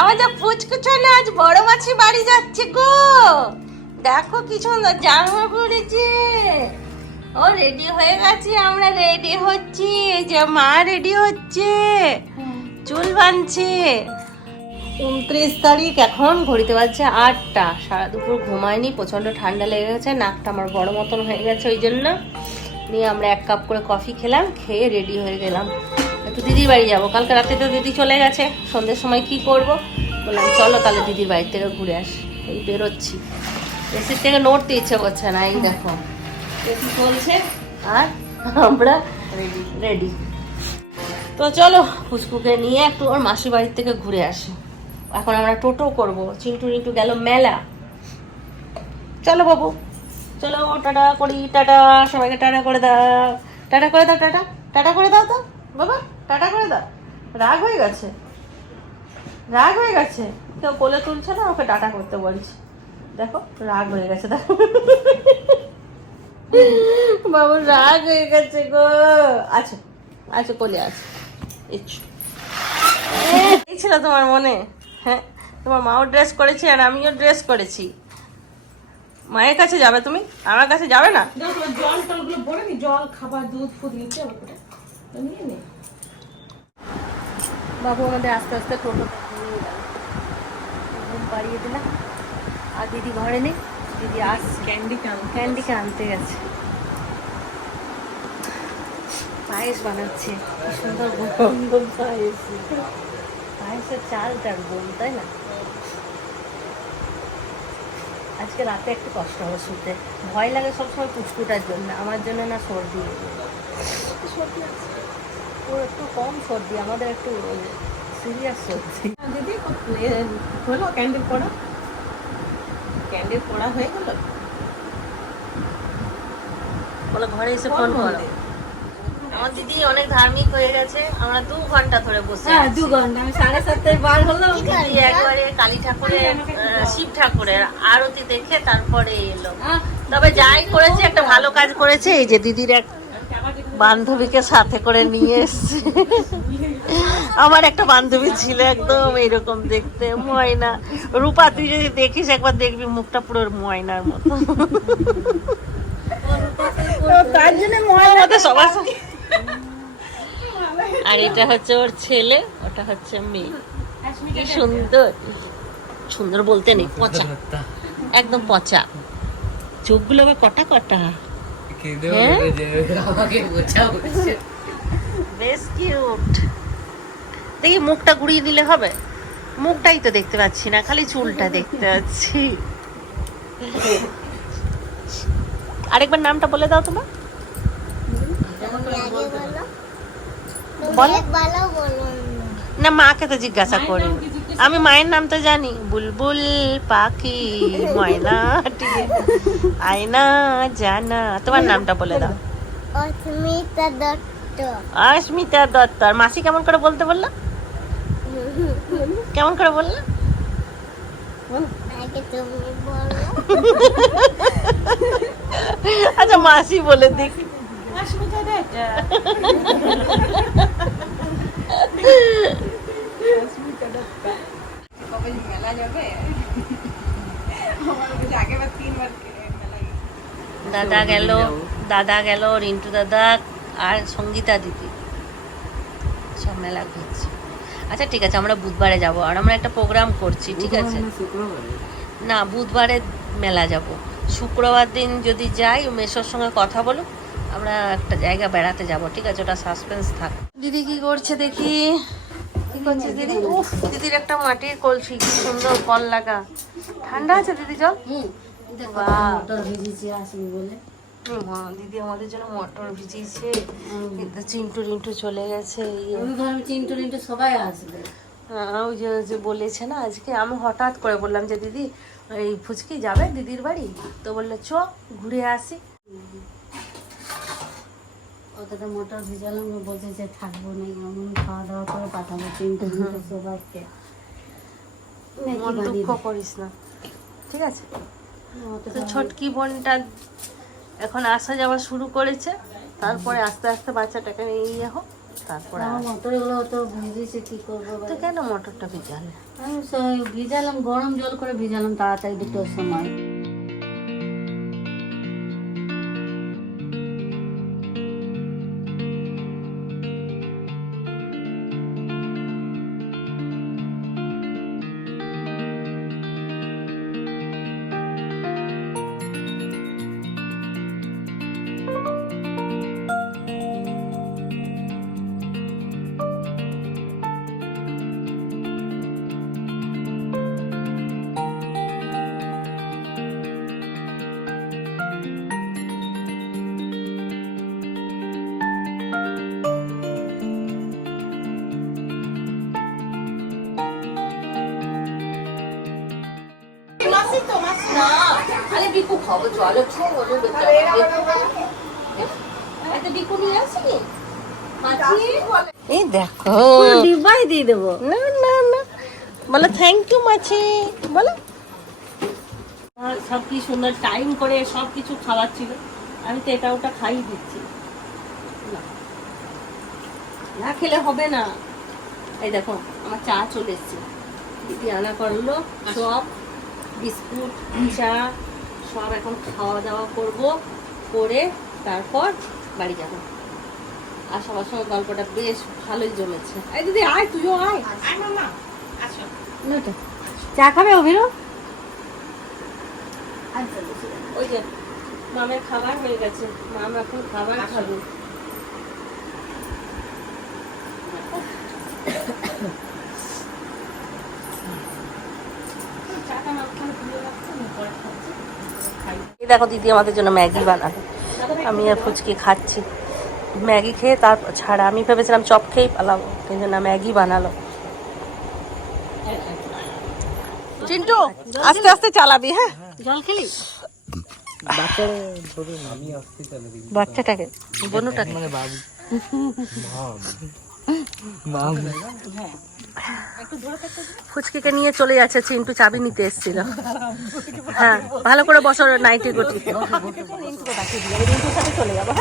আমাদের পুচকু ছেলে আজ বড় মাছি বাড়ি যাচ্ছে গো। দেখো কি সুন্দর জামা পরেছে। ও রেডি হয়ে গেছে, আমরা রেডি হচ্ছি। এই যে মা রেডি হচ্ছে, চুল বাঁধছে। 29 তারিখ, এখন ঘড়িতে বাজছে 8টা। সারা দুপুর ঘুমায়নি, প্রচন্ড ঠান্ডা লেগে গেছে, নাকটা আমার বড় মতন হয়ে গেছে। ওই জন্য নিয়ে আমরা 1 কাপ করে কফি খেলাম, খেয়ে রেডি হয়ে গেলাম। একটু দিদির বাড়ি যাবো। কালকে রাতে তো দিদি চলে গেছে, সন্ধ্যের সময় কি করব, বললাম চলো তাহলে দিদির বাড়ি থেকে ঘুরে আসি। এই বেরোচ্ছি, এসির থেকে নড়তে ইচ্ছে করছে না। এই দেখো এসি চলছে আর আমরা রেডি। তো চলো পুচকুকে নিয়ে একটু ওর মাসির বাড়ির থেকে ঘুরে আসি। এখন আমরা টোটো করব, চিন্টু রিন্টু গেল মেলা। চলো বাবু চলো, টাটা করি। টাটা, সবাইকে টাটা করে দাও। টাটা করে দাও, টাটা টাটা করে দাও তো বাবা, টাটা করে দাও। রাগ হয়ে গেছে, রাগ হয়ে গেছে, কেউ কোলে তুলছে না, ওকে টাটা করতে বলছি। দেখো রাগ হয়ে গেছে, দেখো বাবু রাগ হয়ে গেছে গো। আচ্ছা আচ্ছা কোলে আছে। এই ছিল তোমার মনে? হ্যাঁ, তোমার মাও ড্রেস করেছে আর আমিও ড্রেস করেছি। মায়ের কাছে যাবে তুমি, আমার কাছে যাবে না? জল টলগুলো ভরে নি, জল খাবার দুধ ফুদ নিচ্ছে নিয়ে নে। বাবু আমাদের আস্তে আস্তে টোটো নিয়ে গেল, ঘুম পাড়িয়ে দিলাম। আর দিদি ঘরে নেই, দিদি আসছে ক্যান্ডিকে আনতে গেছে। পায়েস বানাচ্ছে, কি সুন্দর গন্ধ পায়েস, পায়েসের চালটার গোল, তাই না? আজকে রাতে একটু কষ্ট হবে শুতে, ভয় লাগে সবসময় পুচকুটার জন্য, আমার জন্য না। সর্দি সর্দি আছে ওর একটু কম, সর্দি আমাদের একটু সিরিয়াস সর্দি। দিদি হলো ক্যান্ডেল পড়া, ক্যান্ডেল পড়া হয়ে গেল। বলে ঘরে এসে ফোন করো। আমার দিদি অনেক ধার্মিক হয়ে গেছে, আমরা 2 ঘন্টা ধরে বসে আছি। 2 ঘন্টা, আমি 7:30 বার হলো। দিদি একবারে কালী ঠাকুরের, শিব ঠাকুরের আরতি দেখে তারপরে এলো। তবে যাই করেছে একটা ভালো কাজ করেছে। এই যে দিদির এক বান্ধবীকে সাথে করে নিয়ে এসছে। আমার একটা বান্ধবী ছিল একদম এইরকম দেখতে, ময়না। রূপা তুই যদি দেখিস একবার দেখবি, মুখটা পুরো ময়নার মতো। তার জন্য ময়নাতে সবার। আর এটা হচ্ছে ওর ছেলে, ওটা হচ্ছে মেয়ে। কি সুন্দর, সুন্দর বলতে নেই, পচা, একদম পচা। চোখগুলো আবার কটা কটা, বেশ কিউট। দেখি মুখটা ঘুরিয়ে দিলে হবে, মুখটাই তো দেখতে পাচ্ছি না, খালি চুলটা দেখতে পাচ্ছি। আরেকবার নামটা বলে দাও তোমার, বলো না। মাকে তো জিজ্ঞাসা করি, আমি মায়ের নাম তো জানি, বুলবুল পাখি, ময়না, আয়না জানা। তোমার নামটা বলে দাও। অস্মিতা দত্ত। অস্মিতা দত্ত। আর মাসি কেমন করে বলতে বললো, কেমন করে বললো? আগে তুমি বলো। আচ্ছা মাসি বলে দেখি। অস্মিতা দত্ত। অস্মিতা দত্ত কবে মেলা যাবে? আমার কাছে আগেবার 3বার মেলা। দাদা গেল, দাদা গেল, রিন্টু দাদা আর সঙ্গীতা দিদি সব মেলা ঘুরছে। আচ্ছা ঠিক আছে, আমরা বুধবারে যাব, আর আমরা একটা প্রোগ্রাম করছি, ঠিক আছে? না, বুধবারে মেলা যাব। শুক্রবার দিন যদি যাই, মেসোর সঙ্গে কথা বলুক, আমরা একটা জায়গা বেড়াতে যাব, ঠিক আছে? ওটা সাসপেন্স থাক। দিদি কি করছে দেখি, কি করছে দিদি? উফ, দিদির একটা মাটির কলসি, কি সুন্দর কল লাগা। ঠান্ডা আছে দিদি জল? দিদি আমাদের জন্য মটর ভিজিয়েছে, কিন্তু চিন্টু রিন্টু চলে গেছে। চিন্টু রিন্টু সবাই আসবে। ওই যে বলেছে না আজকে, আমি হঠাৎ করে বললাম যে দিদি এই ফুচকি যাবে দিদির বাড়ি, তো বললো চ ঘুরে আসি। অতটা মোটর ভিজালাম, বলছে যে থাকবো না, আমি খাওয়া দাওয়া করে পাঠাবো চিন্টু রিন্টু সবাইকে। মন দুঃখ করিস না, ঠিক আছে? তো ছোটকি বোনটা এখন আসা যাওয়া শুরু করেছে, তারপরে আস্তে আস্তে বাচ্চাটাকে নিয়ে যাবো, তারপর আমার মটর গুলো তো ভিজেছে, কি করবো তো কেন মটরটা ভিজালে? আমি ভিজালাম, গরম জল করে ভিজালাম তাড়াতাড়ি 2টোর সময়। আরে বিকু খাবো, চলো বিকু নিয়ে আসি। এই দেখো ডিব্বাই দিয়ে দেবো। না না না, বলো থ্যাংক ইউ মাছি, বলো। সব কি সুন্দর টাইম করে সব কিছু খাওয়াচ্ছিল, আমি তো এটা ওটা খাইয়ে দিচ্ছি। না খেলে হবে না। এই দেখো আমার চা চলে এসছে, দিদি আনা করলো সব বিস্কুট চা সব। এখন খাওয়া দাওয়া করব, করে তারপর বাড়ি যাবো। আর সবার সঙ্গে গল্পটা বেশ ভালোই জমেছে। এই দিদি আয়, তুইও আয়। চা খাবে অভিরু? ওই যে মামের খাবার হয়ে গেছে, মাম এখন খাবার খাবে। এই দেখো দিদি আমাদের জন্য ম্যাগি বানাবে, আমি আর ফুচকি খাচ্ছি। ম্যাগি খেয়ে তারপর ছাড়া, আমি ভেবেছিলাম চপ খেয়েই পালাবো, কিন্তু না, ম্যাগি বানালো। চিন্টু আস্তে আস্তে চালাবি, হ্যাঁ? জল খেলি? বাচ্চাটাকে, বনুটাকে, ফুচকিকে নিয়ে চলে যাচ্ছে। চিন্টু চাবি নিতে এসেছিল। হ্যাঁ, ভালো করে বসো নাইটি গুটি। চলে যাবো,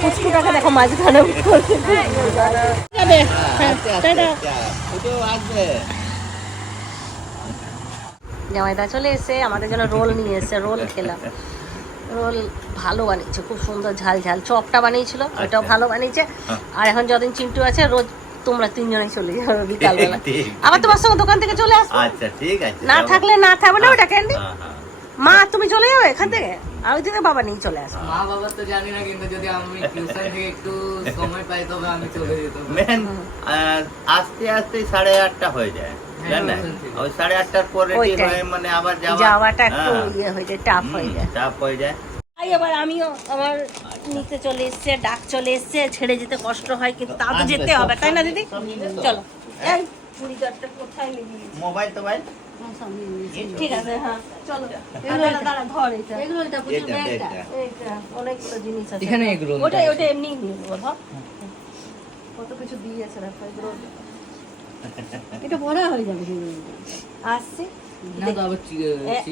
ফুচকুটাকে দেখো মাঝখানে জামাইদা চলে এসে আমাদের জন্য রোল নিয়ে এসে রোল খেলাম। রোল ভালো বানিয়েছে, খুব সুন্দর ঝাল ঝাল। চপটা বানিয়েছিল, ওটাও ভালো বানিয়েছে। আর এখন যতদিন চিন্টু আছে, রোজ তোমরা তিনজনেই চলে যাবে বিকালবেলা। আবার তোমার সঙ্গে দোকান থেকে চলে আসবো। আচ্ছা ঠিক আছে, না থাকলে না থাকবে না, ওটা ক্যান্ডি। মা তুমি চলে যাবে এখান থেকে, আর ওই দিকে বাবা নিয়ে চলে আসবে। মা বাবা তো জানি না, কিন্তু যদি আমি টিউশন থেকে একটু সময় পাই তবে আমি চলে যেতাম। মেন আস্তে আস্তে 8:30 হয়ে যায়, জানেন? ওই 8:30 পর রেডি ওইটাই। হয়ে মানে আবার যাওয়াটা একটু ইয়ে হয়ে যায়, টাফ হয়ে যায়। চাপ হয়ে যায়। তাই এবার আমিও আমার নিতে চলে এসছে, ডাক চলে এসছে। ছেড়ে যেতে কষ্ট হয়, কিন্তু তাও তো যেতে হবে, তাই না দিদি? চলো। এই চুড়িদারটা কোথায় নিবি? মোবাইল টোবাইল ঠিক আছে, হ্যাঁ চলো। দাঁড়া দাঁড়া, ধর এটা। এগুলো এটা পুজোর এটা, ব্যাগটা। এটা। এইটা অনেকগুলো জিনিস আছে এখানে এগুলো ওটা ওটা এমনি নিয়ে নেবো, ধর। কত কিছু দিয়েছে দেখো, এগুলো এটা ভরা হয়ে যাবে সেগুলো। আসছে। না তো আবার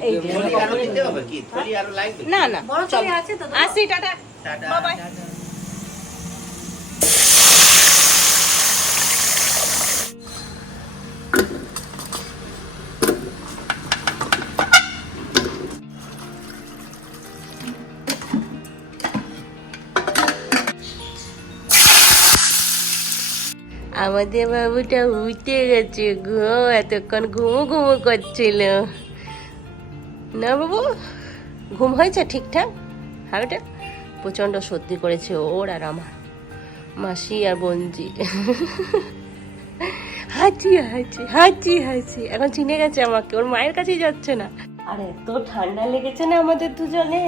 এই যে। থলি আরো নিতে হবে কি? থলি আরো লাগবে? না না, বড় চলো। থলি আছে তো? আসছি, টাটা, টাটা। Bye bye. আমাদের বাবুটা উঠে গেছে গো, এতক্ষণ ঘুমো ঘুমো করছিল না বাবু? ঘুম হয়েছে ঠিকঠাক? হ্যাঁ, ওটা প্রচণ্ড সর্দি করেছে ওর আর আমার, মাসি আর বঞ্জি। হাঁচি হাঁচি হাঁচি হাঁচি, এখন চিনে গেছে আমাকে, ওর মায়ের কাছেই যাচ্ছে না। আরে এত ঠান্ডা লেগেছে না আমাদের দুজনে,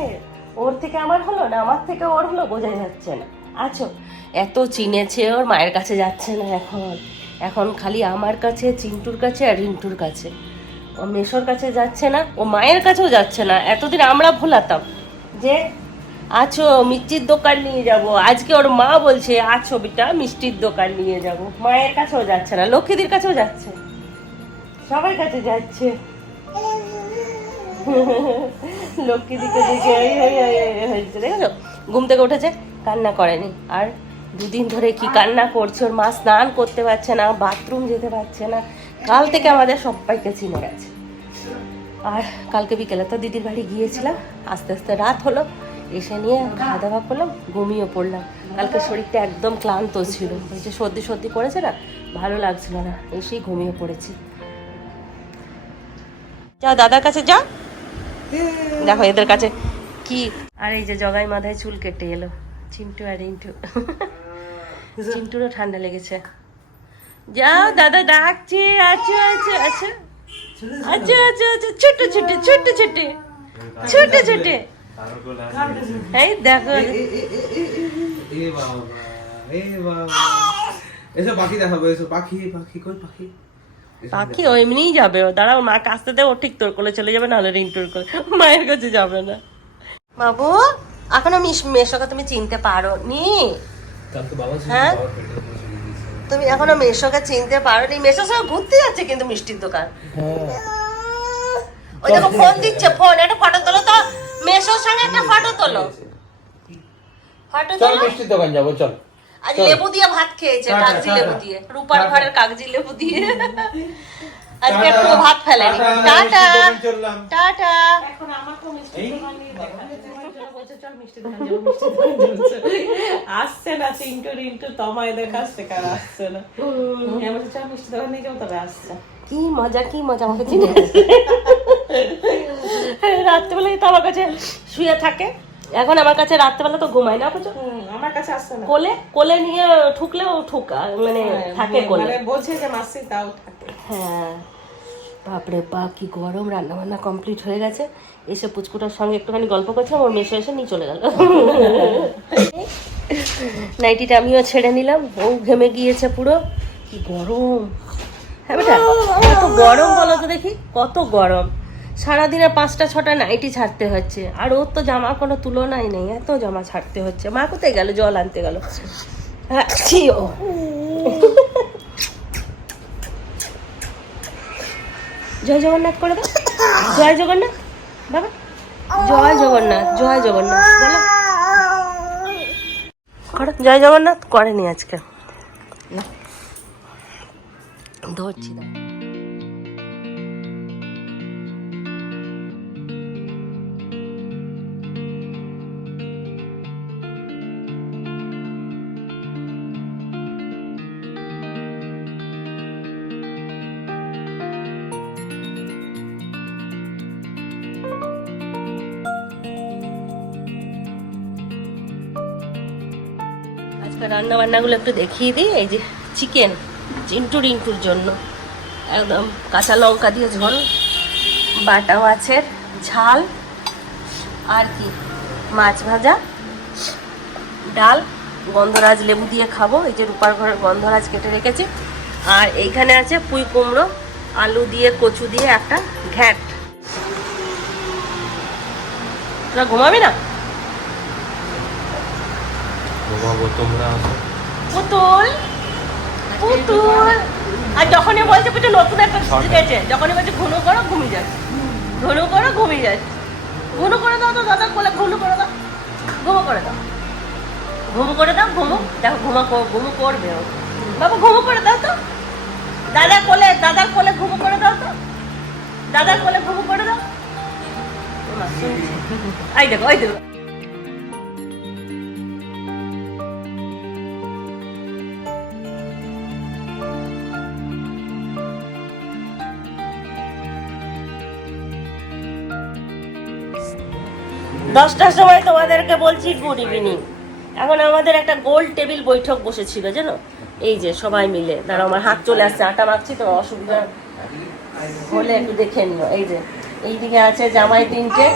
ওর থেকে আমার হলো না, আমার থেকে ওর হলো, বোঝা যাচ্ছে না। আছো এত চিনেছে, ওর মায়ের কাছে যাচ্ছে না এখন। এখন খালি আমার কাছে, চিন্টুর কাছে আর রিন্টুর কাছে। ও মেশোর কাছে যাচ্ছে না, ও মায়ের কাছেও যাচ্ছে না। এতদিন আমরা ভোলাতাম যে আছো মিষ্টির দোকান নিয়ে যাব, আজকে ওর মা বলছে আছো বেটা মিষ্টির দোকান নিয়ে যাব। মায়ের কাছেও যাচ্ছে না, লক্ষ্মীদের কাছেও যাচ্ছে, সবার কাছে যাচ্ছে। লক্ষ্মী দিকে দেখে হয়েছে, দেখেছো? ঘুম থেকে উঠেছে, কান্না করেনি। আর দুদিন ধরে কি কান্না করছে, ওর মা স্নান করতে পারছে না, বাথরুম যেতে পারছে না। কাল থেকে আমাদের সবাইকে চিনে গেছে। আর কালকে বিকেলে তো দিদির বাড়ি গিয়েছিলাম, আস্তে আস্তে রাত হলো, এসে নিয়ে খাওয়া দাওয়া করলাম, ঘুমিয়ে পড়লাম। কালকে শরীরটা একদম ক্লান্ত ছিল, ওই যে সর্দি সর্দি করেছে না, ভালো লাগছিল না, এসেই ঘুমিয়ে পড়েছি। যাও দাদার কাছে যাও, দেখো এদের কাছে কি। আর এই যে জগাই মাথায় চুল কেটে এলো চিন্টু আর রিন্টু। চিন্টুরও ঠান্ডা লেগেছে। যাও দাদা ডাকছে, আচ্ছা আচ্ছা আচ্ছা আচ্ছা আচ্ছা আচ্ছা, ছোট ছোট ছোট ছোট ছোট ছোট, এই দেখো এসো পাখি দেখাবো, এসো পাখি পাখি কই পাখি। পাখি ও এমনিই যাবে, ও দাঁড়াও মা কাছতে দেয়, ও ঠিক তোর কোলে চলে যাবে, নাহলে রিন্টুর কোলে, মায়ের কাছে যাবে না। বাবু এখনো মেশোকে তুমি চিনতে পারো নি? হ্যাঁ তুমি এখনো মেশোকে চিনতে পারো নি? মেশোর সঙ্গে ঘুরতে যাচ্ছে কিন্তু মিষ্টির দোকান। ওই দেখো ফোন দিচ্ছে, ফোন, একটা ফটো তোলো তো, মেশোর সঙ্গে একটা ফটো তোলো, ফটো তোলো। মিষ্টির দোকান যাবো, চল। আজ লেবু দিয়ে ভাত খেয়েছে, কাগজি লেবু দিয়ে, রূপার ঘরের কাগজি লেবু দিয়ে। আজকে একটু ভাত ফেলেনি। Tata tata. এখন আমাকেও মিষ্টি দোকান নিয়ে দেখাচ্ছে, আমার জন্য বলছে চল মিষ্টি দোকান যাবো, মিষ্টি দোকান যাবো। আসছে না চিন্টু রিন্টু তোমায় দেখাচ্ছে, কার আসছে না। আমি বলছি চল মিষ্টি দোকান নিয়ে যাবো, তবে আসছে। কি মজা কি মজা, আমাকে চিনে রাত্রেবেলায় তো আমার কাছে শুয়ে থাকে, এখন আমার কাছে রাত্রেবেলা তো ঘুমায় না, বুঝছো? আমার কাছে আসছে না, কোলে কোলে নিয়ে ঠুকলেও ঠুকা মানে থাকে কোলে, মানে বলছে যে মাসি তাও থাকে। হ্যাঁ বাপরে বাপ কি গরম। রান্না বান্না কমপ্লিট হয়ে গেছে, এসে পুচকুটার সঙ্গে একটুখানি গল্প করছিলাম, ওর মেশো এসে নিয়ে চলে গেল। নাইটিটা আমিও ছেড়ে নিলাম, ও ঘেমে গিয়েছে পুরো, কি গরম। হ্যাঁ বেটা কত গরম বলো তো দেখি, কত গরম। সারাদিনে 5টা-6টা নাইটি ছাড়তে হচ্ছে, আর ওর তো জামার কোনো তুলনাই নেই, এত জামা ছাড়তে হচ্ছে। মা কোথায় গেল? জল আনতে গেল। হ্যাঁ কি ও জয় জগন্নাথ করে দাও, জয় জগন্নাথ বাবা, জয় জগন্নাথ, জয় জগন্নাথ বলো, করো জয় জগন্নাথ। করেনি আজকে, ধরছি না। রান্না বান্নাগুলো একটু দেখিয়ে দিই। এই যে চিকেন চিন্টু রিন্টুর জন্য, একদম কাঁচা লঙ্কা দিয়ে ঝোল, বাটা মাছের ঝাল, আর কি মাছ ভাজা, ডাল, গন্ধরাজ লেবু দিয়ে খাবো। এই যে রূপার ঘরের গন্ধরাজ কেটে রেখেছি। আর এইখানে আছে পুঁই কুমড়ো, আলু দিয়ে কচু দিয়ে একটা ঘ্যাট। তোরা ঘুমাবি না? পুতুল পুতুল, আর যখনই বলছে কিছু নতুন একটা শিখেছে, যখনই বলছে ঘুনো করো ঘুমিয়ে যাচ্ছে, ঘুনো করো ঘুমিয়ে যাচ্ছে। ঘুনো করে দাও তো দাদা কোলে, ঘুনো করে দাও, ঘুমো করে দাও, ঘুমো করে দাও, ঘুমো। দেখো ঘুমো করবে ও, বাবা ঘুমো করে দাও তো, দাদার কোলে ঘুমো করে দাও তো, দাদার কোলে ঘুমো করে দাও। এই দেখো ওই দেখো, দশটার সময় তোমাদেরকে বলছি গুড ইভিনিং। এখন আমাদের একটা গোল টেবিল বৈঠক বসেছিল জানো, এই যে সবাই মিলে। দাঁড়াও আমার হাত চলে আসছে, আটা মাখছি তো, অসুবিধা হলে একটু দেখে নিও। এই যে এইদিকে আছে জামাই 3টে,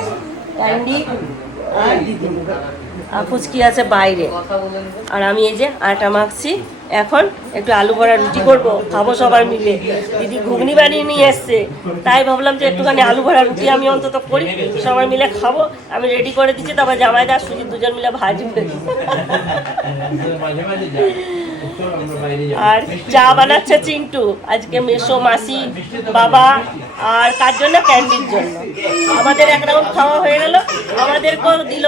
ক্যান্ডি আর দিদি, আর ফুচকি আছে বাইরে, আর আমি এই যে আটা মাখছি। এখন একটু আলু ভরা রুটি করবো, খাবো সবাই মিলে। দিদি ঘুগনি বানিয়ে নিয়ে এসছে, তাই ভাবলাম যে একটুখানি আলু ভরা রুটি আমি অন্তত করি, সবাই মিলে খাবো। আমি রেডি করে দিচ্ছি, তারপর জামাইদা সুজিত দুজন মিলে ভাজবে। আর চা বানাচ্ছে চিন্টু আজকে, মেসো মাসি বাবা আর কার জন্য, ক্যান্ডির জন্য। আমাদের এক রাউন্ড খাওয়া হয়ে গেল, আমাদেরকেও দিল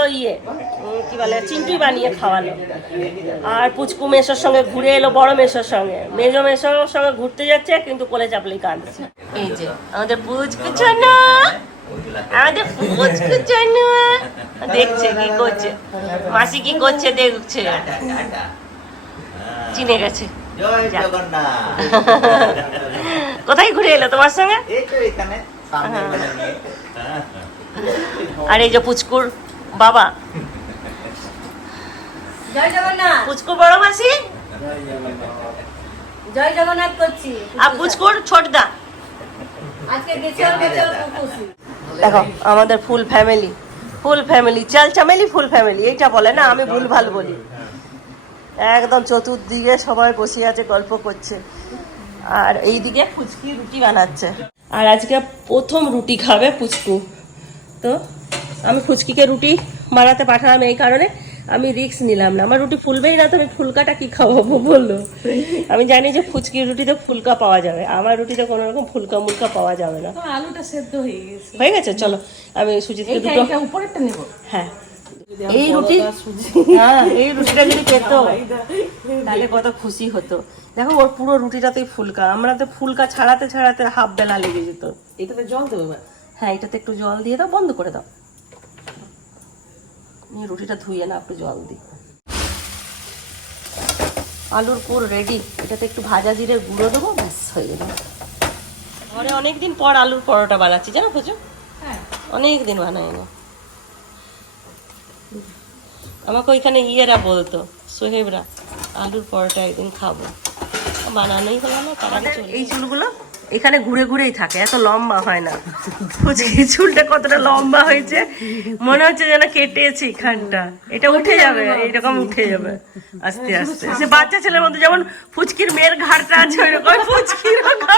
কি বলে চিন্টুই বানিয়ে খাওয়ালো। আর পুচকু মেসোর সঙ্গে ঘুরে এলো, বড় মেসোর সঙ্গে, মেজো মেসোর সঙ্গে ঘুরতে যাচ্ছে কিন্তু কোলে চাপলেই কাঁদছে। এই যে আমাদের পুচকু জানা, আমাদের পুচকু জানা দেখছে কি করছে, মাসি কি করছে দেখছে, চিনে গেছে। জয় জগন্নাথ। কোথায় ঘুরে এলো তোমার সঙ্গে? এই তো এখানে সামনে বাজারে। আর এই যে পুচকুর বাবা, জয় জগন্নাথ, পুচকুর বড় মাসি জয় জগন্নাথ করছি। আর পুচকুর ছোটদা। আজকে গেছিলাম খুশি। দেখো আমাদের ফুল ফ্যামিলি, ফুল ফ্যামিলি, চাল চামেলি ফুল ফ্যামিলি এইটা বলে না, আমি ভুল ভাল বলি। একদম চতুর্দিকে সবাই বসে আছে, গল্প করছে। আর এইদিকে ফুচকি রুটি বানাচ্ছে। আর আজকে প্রথম রুটি খাবে পুচকু, তো আমি ফুচকিকে রুটি বানাতে পাঠালাম এই কারণে, আমি রিস্ক নিলাম না। আমার রুটি ফুলবেই না, তো আমি ফুলকাটা কি খাওয়াবো বললো। আমি জানি যে ফুচকির রুটিতে ফুলকা পাওয়া যাবে, আমার রুটিতে কোনো রকম ফুলকা মুলকা পাওয়া যাবে না। আলুটা সেদ্ধ হয়ে গেছে। হয়ে গেছে, চলো আমি সুজিতকে দুটো, উপরেরটা নেবো। হ্যাঁ এই রুটি, হ্যাঁ এই রুটিটা যদি পেতো তাহলে কত খুশি হতো। দেখো ওর পুরো রুটিটাতেই ফুলকা, আমরা তো ফুলকা ছাড়াতে ছাড়াতে হাফ বেলা লেগে যেত। এটাতে জল দেবো এবার। হ্যাঁ এটাতে একটু জল দিয়ে দাও, বন্ধ করে দাও। রুটিটা ধুয়ে না, একটু জল দিই। আলুর পুর রেডি, এটাতে একটু ভাজা জিরের গুঁড়ো দেবো, ব্যাস হয়ে গেল। ঘরে অনেকদিন পর আলুর পরোটা বানাচ্ছি, জানো বুঝো, অনেকদিন বানাই না। আমাকে ওইখানে ইয়েরা বলতো, সোহেবরা, আলুর পরোটা একদিন খাবো, বানানোই হলো না। তার এই চুলগুলো এখানে ঘুরে ঘুরেই থাকে, এত লম্বা হয় না। ফুচকি চুলটা কতটা লম্বা হয়েছে, মনে হচ্ছে যেন কেটেছি এখানটা। এটা উঠে যাবে, এইরকম উঠে যাবে আস্তে আস্তে। সে বাচ্চা ছেলের মধ্যে যেমন ফুচকির মেয়ের ঘাড়টা আছে, ওইরকম ফুচকির ঘাড়টা।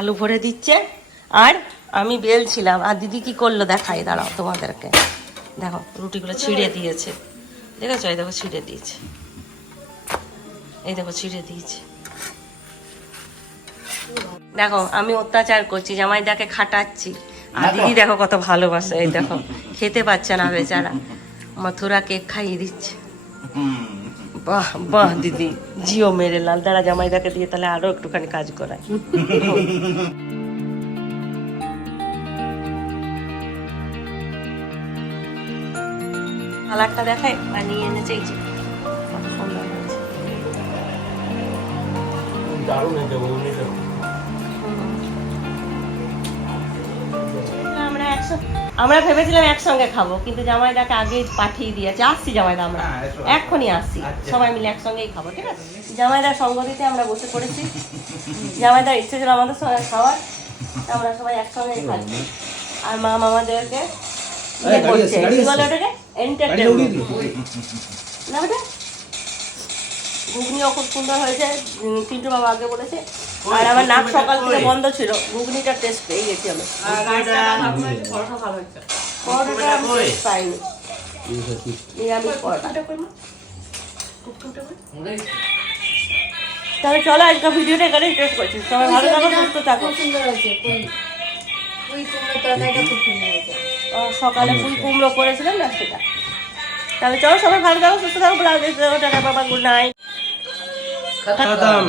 আলু ভরে দিচ্ছে আর আমি বেলছিলাম, আর দিদি কি করলো দেখাই, দাঁড়াও তোমাদেরকে। দেখো রুটিগুলো ছিঁড়ে দিয়েছে, দেখেছো? এই দেখো ছিঁড়ে দিয়েছে, এই দেখো ছিঁড়ে দিয়েছে। দেখো আমি অত্যাচার করছি, জামাইদাকে খাটাচ্ছি, আর দিদি দেখো কত ভালোবাসে। এই দেখো খেতে পাচ্ছে না বেচারা, মথুরা কেক খাইয়ে দিচ্ছে। বাহ বাহ দিদি, জিও মেরে লাল। দাঁড়া জামাইদাকে দিয়ে তাহলে আরো একটুখানি কাজ করায়। কালারটা দেখায়, বানিয়ে এনেছে এই যে, কত সুন্দর হয়েছে। আমরা ভেবেছিলাম একসঙ্গে খাবো, কিন্তু জামাইদাকে আগে পাঠিয়ে দিয়েছে। আসছি জামাইদা, আমরা এক্ষুনি আসছি, সবাই মিলে একসঙ্গেই খাবো, ঠিক আছে? জামাইদার সঙ্গ দিতে আমরা বসে পড়েছি। জামাইদার ইচ্ছে ছিল আমাদের সঙ্গে খাওয়ার, আমরা সবাই একসঙ্গেই খাচ্ছি। আর মা আমাদেরকে ইয়ে করছে, কি বলে ওটাকে, এন্টারটেইনমেন্ট না বেটা। ঘুগনিও খুব সুন্দর হয়েছে, চিন্টু বাবা আগে বলেছে। আর আমার নাক সকাল থেকে বন্ধ ছিল, ঘুগনিটার টেস্ট পেয়ে গেছি আমি। পরোটাটা আমি টেস্ট পাইনি, নিরামিষ পরোটা। তাহলে চলো আজকে ভিডিওটা এখানেই শেষ করছি। সবাই ভালো থাকো, সুস্থ থাকো। সুন্দর হয়েছে, পুঁই কুমড়ো তরকারিটা খুব সুন্দর হয়েছে। সকালে পুঁই কুমড়ো করেছিলাম না সেটা। তাহলে চলো সবাই ভালো থাকো, সুস্থ থাকো। টাটা বাবা, গুড নাইট। খতম।